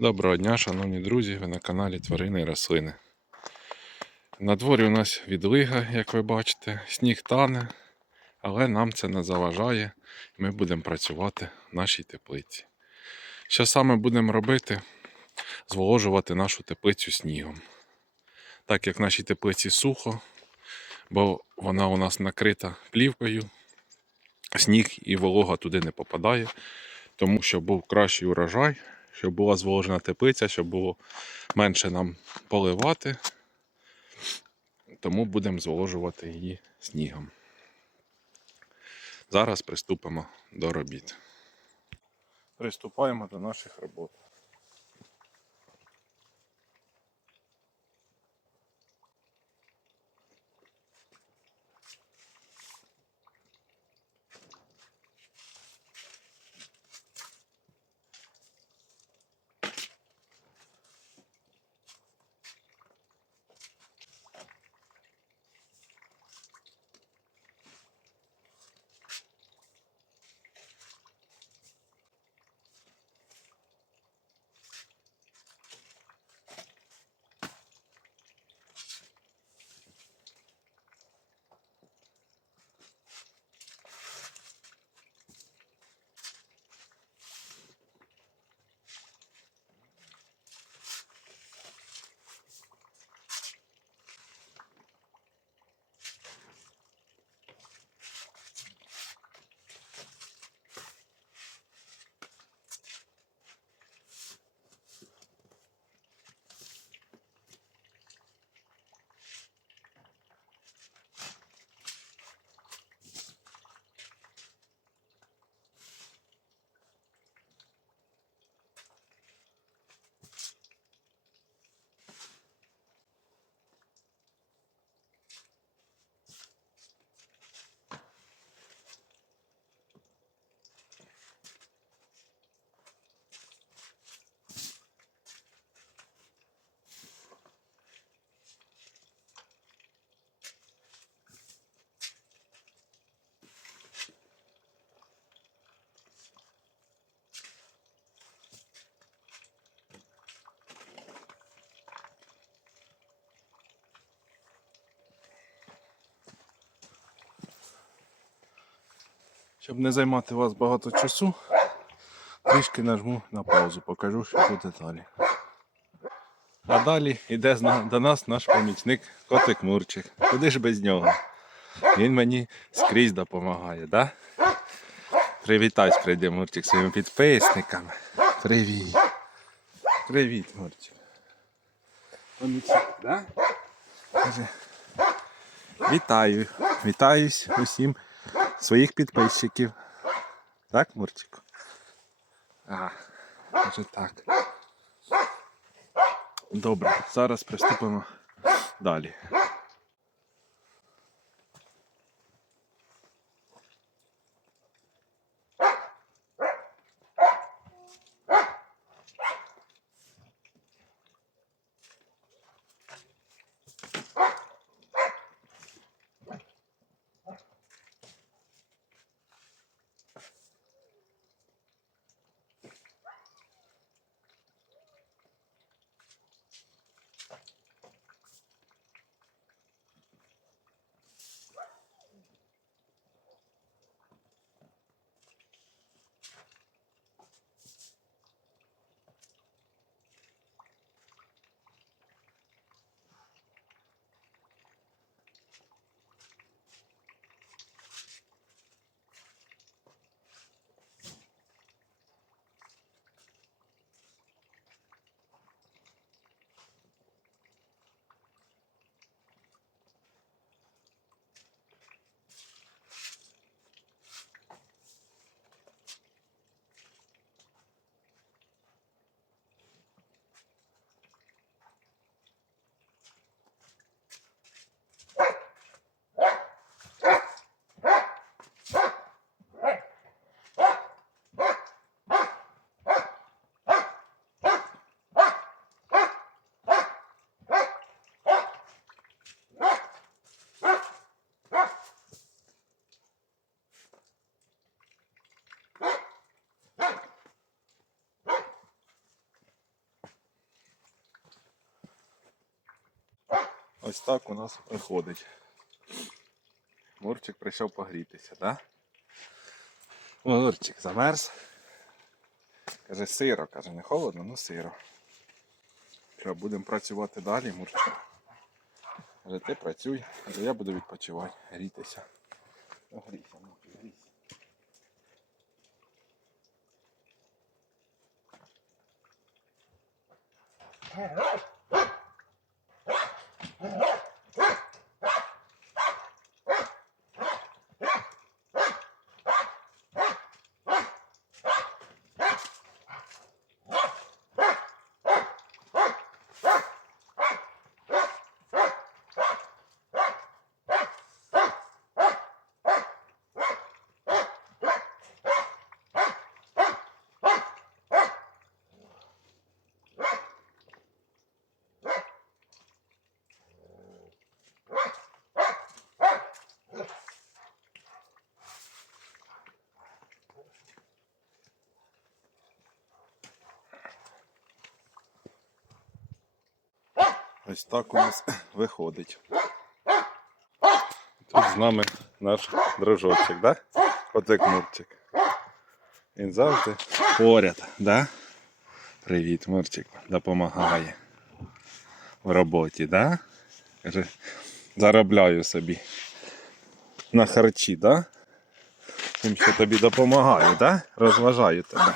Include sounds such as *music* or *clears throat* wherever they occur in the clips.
Доброго дня, шановні друзі, ви на каналі Тварини і рослини. На дворі у нас відлига, як ви бачите, сніг тане, але нам це не заважає. Ми будемо працювати в нашій теплиці. Що саме будемо робити? Зволожувати нашу теплицю снігом. Так як в нашій теплиці сухо, бо вона у нас накрита плівкою, сніг і волога туди не попадає, тому що був кращий урожай, щоб була зволожена теплиця, щоб було менше нам поливати. Тому будемо зволожувати її снігом. Зараз приступимо до робіт. Приступаємо до наших робот. Щоб не займати вас багато часу, трішки нажму на паузу, покажу, що буде далі. А далі йде до нас наш помічник котик Мурчик. Куди ж без нього? Він мені скрізь допомагає, да? Привітайся, прийде Мурчик своїми підписниками. Привіт. Привіт, Мурчик. Помічник, да? Вітаю. Вітаюсь усім своїх підписчиків. Так, Мурчику? Ага, каже так. Добре, зараз приступимо далі. Ось так у нас виходить. Мурчик прийшов погрітися, так? Да? Мурчик замерз. Каже, сиро, каже, не холодно, ну сиро. Що, будемо працювати далі, Мурчик. Каже, ти працюй, а я буду відпочивати, грітися. Ну, грійся, Мурчик, грійся. Ось так у нас *coughs* виходить. Тут з нами наш дружочок, да? Котик Мурчик. Він завжди поряд, да? Привіт, Мурчик. Допомагає в роботі, да? Каже, заробляю собі на харчі, да? Тим, що тобі допомагаю, да? Розважаю тебе.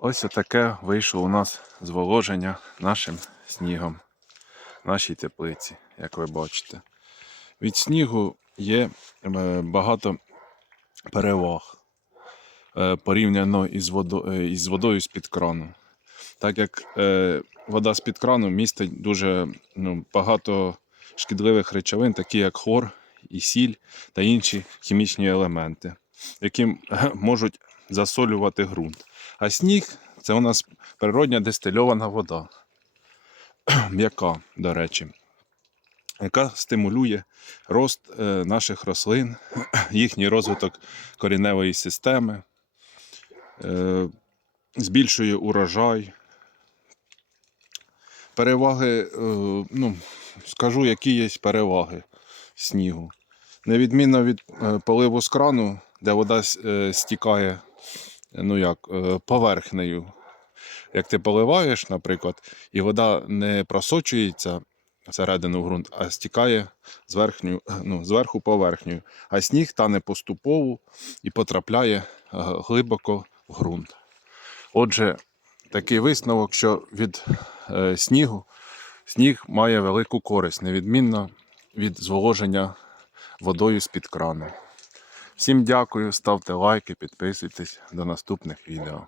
Ось отаке вийшло у нас зволоження нашим снігом, нашій теплиці, як ви бачите. Від снігу є е, багато переваг е, порівняно із, водо, е, із водою з-під крану. Так як вода з-під крану містить дуже ну, багато шкідливих речовин, такі як хлор і сіль та інші хімічні елементи, які можуть засолювати ґрунт. А сніг це у нас природня дистильована вода, *clears throat* м'яка, до речі, яка стимулює рост е, наших рослин, *clears throat* їхній розвиток коріневої системи, е, збільшує урожай. Переваги, е, ну, скажу, які є переваги снігу. Невідмінно від поливу з крану, де вода стікає ну як, е, поверхнею. Як ти поливаєш, наприклад, і вода не просочується всередину ґрунт, а стікає зверхню, ну, зверху поверхнею. А сніг тане поступово і потрапляє е, глибоко в ґрунт. Отже, такий висновок, що від е, снігу сніг має велику користь, невідмінно від зволоження водою з-під крану. Всім дякую, ставте лайки, підписуйтесь до наступних відео.